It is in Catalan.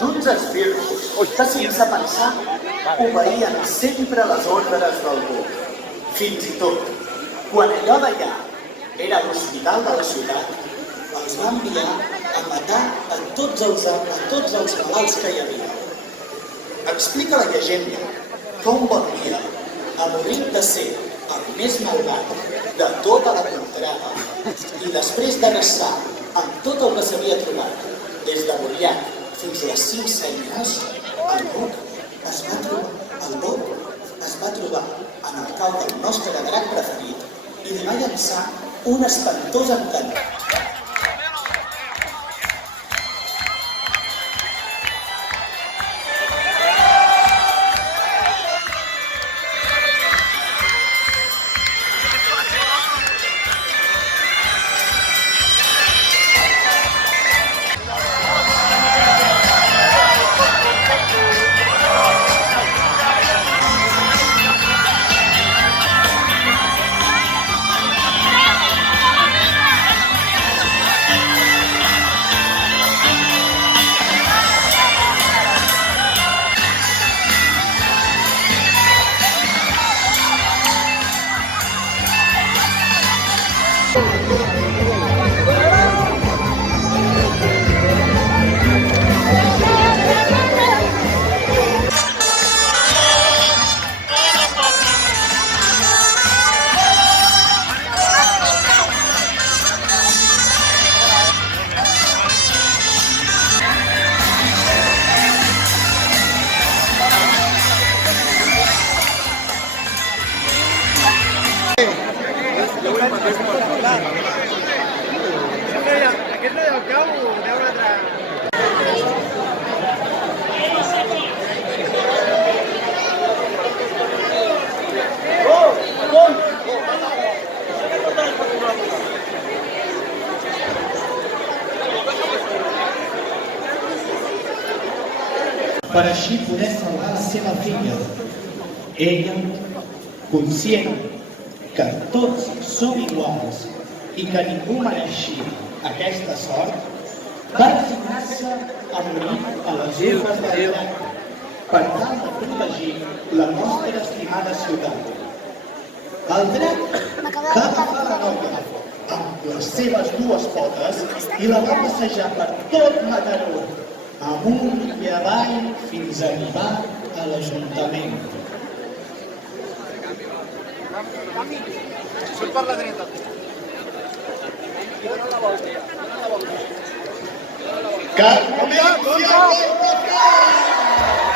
d'uns esbirros que sense pensar obeïen sempre les ordres d'algú. Fins i tot, quan allò d'allà era l'hospital de la ciutat, els va enviar a matar a tots els malalts que hi havia. Explica la llegenda que un bon dia, avorrit de ser el més malvat de tota la contrada i després d'arrasar amb tot el que s'havia trobat, des de Bollat fins a les 5 senyes, el Boc es va trobar en el cau del nostre drac preferit i li va llançar un espantós encant. Aquest no deu cau, deu un altre... Per així poder salvar la seva filla. Ella, conscient que tots som iguals i que ningú mereixi aquesta sort, va resignar-se a morir a les urnes del drac per tal de protegir la nostra estimada ciutat. El drac va agafar la noia amb les seves dues potes i la va passejar per tot Mataró, amunt i avall fins a arribar a l'Ajuntament. Surt per la dreta. Que comenci el podcast!